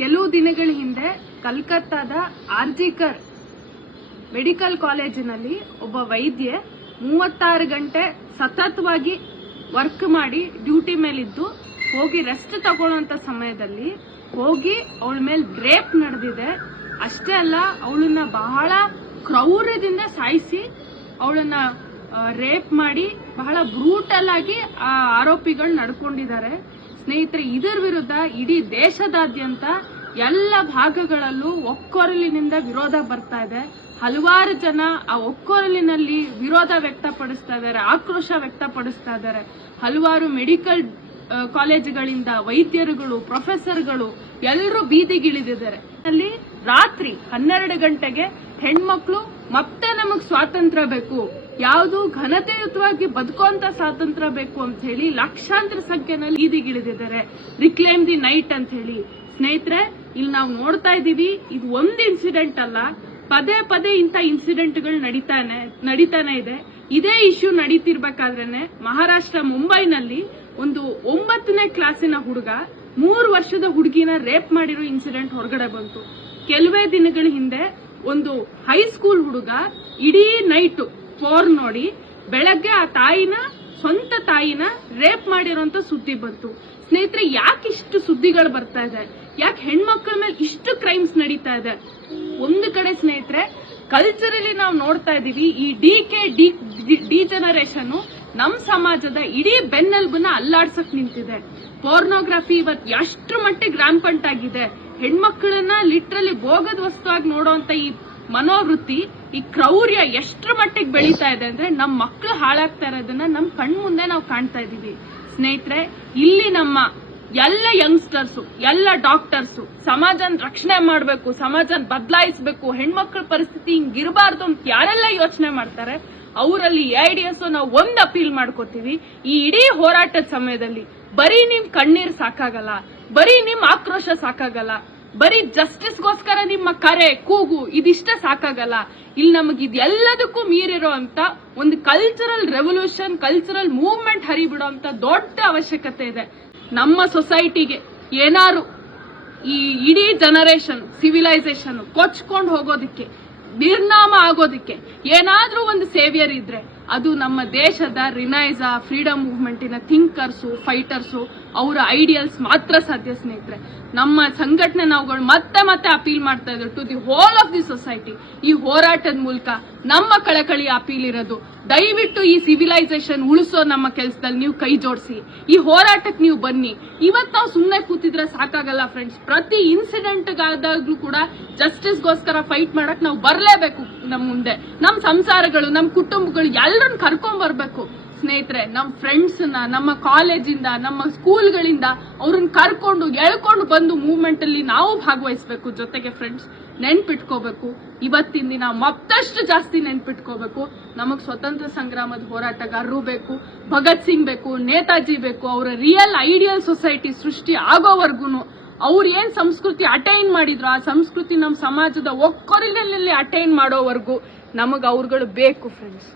ಕೆಲವು ದಿನಗಳ ಹಿಂದೆ ಕಲ್ಕತ್ತಾದ ಆರ್ಜಿಕರ್ ಮೆಡಿಕಲ್ ಕಾಲೇಜಿನಲ್ಲಿ ಒಬ್ಬ ವೈದ್ಯೆ 36 ಗಂಟೆ ಸತತವಾಗಿ ವರ್ಕ್ ಮಾಡಿ ಡ್ಯೂಟಿ ಮೇಲಿದ್ದು ಹೋಗಿ ರೆಸ್ಟ್ ತಗೊಳ್ಳುವಂತ ಸಮಯದಲ್ಲಿ ಹೋಗಿ ಅವಳ ಮೇಲೆ ರೇಪ್ ನಡೆದಿದೆ. ಅಷ್ಟೇ ಅಲ್ಲ, ಅವಳನ್ನ ಬಹಳ ಕ್ರೌರ್ಯದಿಂದ ಸಾಯಿಸಿ ಅವಳನ್ನ ರೇಪ್ ಮಾಡಿ ಬಹಳ ಬ್ರೂಟಲ್ ಆಗಿ ಆ ಆರೋಪಿಗಳು ನಡ್ಕೊಂಡಿದ್ದಾರೆ. ಸ್ನೇಹಿತರೆ, ಇದರ ವಿರುದ್ಧ ಇಡೀ ದೇಶದಾದ್ಯಂತ ಎಲ್ಲ ಭಾಗಗಳಲ್ಲೂ ಒಕ್ಕೊರಲಿನಿಂದ ವಿರೋಧ ಬರ್ತಾ ಇದೆ. ಹಲವಾರು ಜನ ಆ ಒಕ್ಕೊರಲಿನಲ್ಲಿ ವಿರೋಧ ವ್ಯಕ್ತಪಡಿಸ್ತಾ ಇದ್ದಾರೆ, ಆಕ್ರೋಶ ವ್ಯಕ್ತಪಡಿಸ್ತಾ ಇದ್ದಾರೆ. ಹಲವಾರು ಮೆಡಿಕಲ್ ಕಾಲೇಜುಗಳಿಂದ ವೈದ್ಯರುಗಳು, ಪ್ರೊಫೆಸರ್ಗಳು ಎಲ್ಲರೂ ಬೀದಿಗಿಳಿದಿದ್ದಾರೆ. ಅಲ್ಲಿ ರಾತ್ರಿ 12 ಗಂಟೆಗೆ ಹೆಣ್ಮಕ್ಳು ಮತ್ತೆ ನಮಗ್ ಸ್ವಾತಂತ್ರ್ಯ ಬೇಕು, ಯಾವುದು ಘನತೆಯುತವಾಗಿ ಬದುಕುವಂತ ಸ್ವಾತಂತ್ರ್ಯ ಬೇಕು ಅಂತ ಹೇಳಿ ಲಕ್ಷಾಂತರ ಸಂಖ್ಯೆನಲ್ಲಿ ಬೀದಿಗಿಳಿದಿದ್ದಾರೆ. ರಿಕ್ಲೇಮ್ ದಿ ನೈಟ್ ಅಂತ ಹೇಳಿ. ಸ್ನೇಹಿತರೆ, ಇಲ್ಲಿ ನಾವು ನೋಡ್ತಾ ಇದೀವಿ, ಇದು ಒಂದು ಇನ್ಸಿಡೆಂಟ್ ಅಲ್ಲ, ಪದೇ ಪದೇ ಇಂಥ ಇನ್ಸಿಡೆಂಟ್ಗಳು ನಡೀತಾನೆ ಇದೆ. ಇದೇ ಇಶ್ಯೂ ನಡೀತಿರ್ಬೇಕಾದ್ರೇನೆ ಮಹಾರಾಷ್ಟ್ರ ಮುಂಬೈನಲ್ಲಿ ಒಂದು 9ನೇ ಕ್ಲಾಸಿನ ಹುಡುಗ 3 ವರ್ಷದ ಹುಡುಗಿನ ರೇಪ್ ಮಾಡಿರೋ ಇನ್ಸಿಡೆಂಟ್ ಹೊರಗಡೆ ಬಂತು. ಕೆಲವೇ ದಿನಗಳ ಹಿಂದೆ ಒಂದು ಹೈಸ್ಕೂಲ್ ಹುಡುಗ ಇಡೀ ನೈಟ್ ಫೋನ್ ನೋಡಿ ಬೆಳಗ್ಗೆ ಆ ಸ್ವಂತ ತಾಯಿನ ರೇಪ್ ಮಾಡಿರೋಂತ ಸುದ್ದಿ ಬಂತು. ಸ್ನೇಹಿತರೆ, ಯಾಕೆ ಇಷ್ಟು ಸುದ್ದಿಗಳು ಬರ್ತಾ ಇದೆ? ಯಾಕೆ ಹೆಣ್ಮಕ್ಳ ಮೇಲೆ ಇಷ್ಟು ಕ್ರೈಮ್ಸ್ ನಡೀತಾ ಇದೆ? ಒಂದು ಕಡೆ ಸ್ನೇಹಿತರೆ, ಕಲ್ಚರಲಿ ನಾವು ನೋಡ್ತಾ ಇದೀವಿ, ಈ ಡಿ ಜನರೇಷನ್ ನಮ್ ಸಮಾಜದ ಇಡೀ ಬೆನ್ನೆಲುಬನ್ನ ಅಲ್ಲಾಡ್ಸಕ್ ನಿಂತಿದೆ. ಪೋರ್ನೋಗ್ರಫಿ ಇವತ್ತು ಎಷ್ಟರ ಮಟ್ಟಿಗೆ ರಾಂಪಂಟ್ ಆಗಿದೆ. ಹೆಣ್ಮಕ್ಳನ್ನ ಲಿಟ್ರಲಿ ಭೋಗದ ವಸ್ತುವಾಗಿ ನೋಡುವಂತ ಈ ಮನೋವೃತ್ತಿ, ಈ ಕ್ರೌರ್ಯ ಎಷ್ಟರ ಮಟ್ಟಿಗೆ ಬೆಳೀತಾ ಇದೆ ಅಂದ್ರೆ ನಮ್ಮ ಮಕ್ಕಳು ಹಾಳಾಗ್ತಾ ಇರೋದನ್ನ ನಮ್ ಕಣ್ ಮುಂದೆ ನಾವು ಕಾಣ್ತಾ ಇದೀವಿ. ಸ್ನೇಹಿತರೆ, ಇಲ್ಲಿ ನಮ್ಮ ಎಲ್ಲ ಯಂಗ್ಸ್ಟರ್ಸ್, ಎಲ್ಲ ಡಾಕ್ಟರ್ಸ್ ಸಮಾಜನ ರಕ್ಷಣೆ ಮಾಡಬೇಕು, ಸಮಾಜನ ಬದಲಾಯಿಸಬೇಕು, ಹೆಣ್ಮಕ್ಳ ಪರಿಸ್ಥಿತಿ ಹಿಂಗಿರಬಾರ್ದು ಅಂತ ಯಾರೆಲ್ಲ ಯೋಚನೆ ಮಾಡ್ತಾರೆ ಅವರಲ್ಲಿ AIDS ನಾವು ಒಂದು ಅಪೀಲ್ ಮಾಡ್ಕೋತೀವಿ. ಈ ಇಡೀ ಹೋರಾಟದ ಸಮಯದಲ್ಲಿ ಬರೀ ನಿಮ್ ಕಣ್ಣೀರ್ ಸಾಕಾಗಲ್ಲ, ಬರೀ ನಿಮ್ ಆಕ್ರೋಶ ಸಾಕಾಗಲ್ಲ, ಬರೀ ಜಸ್ಟಿಸ್ಗೋಸ್ಕರ ನಿಮ್ಮ ಕರೆ ಕೂಗು ಇದಿಷ್ಟ ಸಾಕಾಗಲ್ಲ. ಇಲ್ಲಿ ನಮಗೆ ಇದೆಲ್ಲದಕ್ಕೂ ಮೀರಿರುವಂತ ಒಂದು ಕಲ್ಚರಲ್ ರೆವಲ್ಯೂಷನ್, ಕಲ್ಚರಲ್ ಮೂವ್ಮೆಂಟ್ ಹರಿಬಿಡುವಂತ ದೊಡ್ಡ ಅವಶ್ಯಕತೆ ಇದೆ. ನಮ್ಮ ಸೊಸೈಟಿಗೆ ಏನಾರು ಈ ಇಡೀ ಜನರೇಷನ್ ಸಿವಿಲೈಸೇಷನ್ ಕೊಚ್ಕೊಂಡು ಹೋಗೋದಿಕ್ಕೆ, ನಿರ್ನಾಮ ಆಗೋದಿಕ್ಕೆ ಏನಾದ್ರೂ ಒಂದು ಸೇವಿಯರ್ ಇದ್ರೆ ಅದು ನಮ್ಮ ದೇಶದ ರಿನೈಸಾ ಫ್ರೀಡಮ್ ಮೂವ್ಮೆಂಟಿನ ಥಿಂಕರ್ಸು, ಫೈಟರ್ಸು, ಅವರ ಐಡಿಯಲ್ಸ್ ಮಾತ್ರ ಸಾಧ್ಯ. ಸ್ನೇಹಿತರೆ, ನಮ್ಮ ಸಂಘಟನೆ ನಾವುಗಳು ಮತ್ತೆ ಮತ್ತೆ ಅಪೀಲ್ ಮಾಡ್ತಾ ಇದ್ರು to the whole of the society. ಈ ಹೋರಾಟದ ಮೂಲಕ ನಮ್ಮ ಕಳಕಳಿ ಅಪೀಲ್ ಇರೋದು, ದಯವಿಟ್ಟು ಈ ಸಿವಿಲೈಸೇಷನ್ ಉಳಿಸೋ ನಮ್ಮ ಕೆಲಸದಲ್ಲಿ ನೀವು ಕೈ ಜೋಡಿಸಿ, ಈ ಹೋರಾಟಕ್ಕೆ ನೀವು ಬನ್ನಿ. ಇವತ್ತು ನಾವು ಸುಮ್ಮನೆ ಕೂತಿದ್ರೆ ಸಾಕಾಗಲ್ಲ ಫ್ರೆಂಡ್ಸ್. ಪ್ರತಿ ಇನ್ಸಿಡೆಂಟ್ ಆದಾಗ್ಲೂ ಕೂಡ ಜಸ್ಟಿಸ್ಗೋಸ್ಕರ ಫೈಟ್ ಮಾಡಕ್ ನಾವು ಬರ್ಲೇಬೇಕು. ನಮ್ ಮುಂದೆ ನಮ್ ಸಂಸಾರಗಳು, ನಮ್ ಕುಟುಂಬಗಳು ಎಲ್ಲರನ್ನ ಕರ್ಕೊಂಡ್ ಬರ್ಬೇಕು. ಸ್ನೇಹಿತರೆ, ನಮ್ ಫ್ರೆಂಡ್ಸ್ ನಮ್ಮ ಕಾಲೇಜಿಂದ, ನಮ್ಮ ಸ್ಕೂಲ್ಗಳಿಂದ ಅವ್ರನ್ನ ಕರ್ಕೊಂಡು ಎಳ್ಕೊಂಡು ಬಂದು ಮೂವ್ಮೆಂಟ್ ಅಲ್ಲಿ ನಾವು ಭಾಗವಹಿಸಬೇಕು. ಜೊತೆಗೆ ಫ್ರೆಂಡ್ಸ್, ನೆನ್ಪಿಟ್ಕೋಬೇಕು, ಇವತ್ತಿನ ದಿನ ಮತ್ತಷ್ಟು ಜಾಸ್ತಿ ನೆನ್ಪಿಟ್ಕೋಬೇಕು. ನಮಗ್ ಸ್ವತಂತ್ರ ಸಂಗ್ರಾಮದ ಹೋರಾಟಗಾರರು ಬೇಕು, ಭಗತ್ ಸಿಂಗ್ ಬೇಕು, ನೇತಾಜಿ ಬೇಕು. ಅವರ ರಿಯಲ್ ಐಡಿಯಲ್ ಸೊಸೈಟಿ ಸೃಷ್ಟಿ ಆಗೋವರೆಗೂ, ಅವ್ರು ಏನ್ ಸಂಸ್ಕೃತಿ ಅಟೈನ್ ಮಾಡಿದ್ರು ಆ ಸಂಸ್ಕೃತಿ ನಮ್ಮ ಸಮಾಜದ ಒಕ್ಕೊರಲಿನಲ್ಲಿ ಅಟೈನ್ ಮಾಡೋವರೆಗೂ ನಮಗ್ ಅವ್ರುಗಳು ಬೇಕು ಫ್ರೆಂಡ್ಸ್.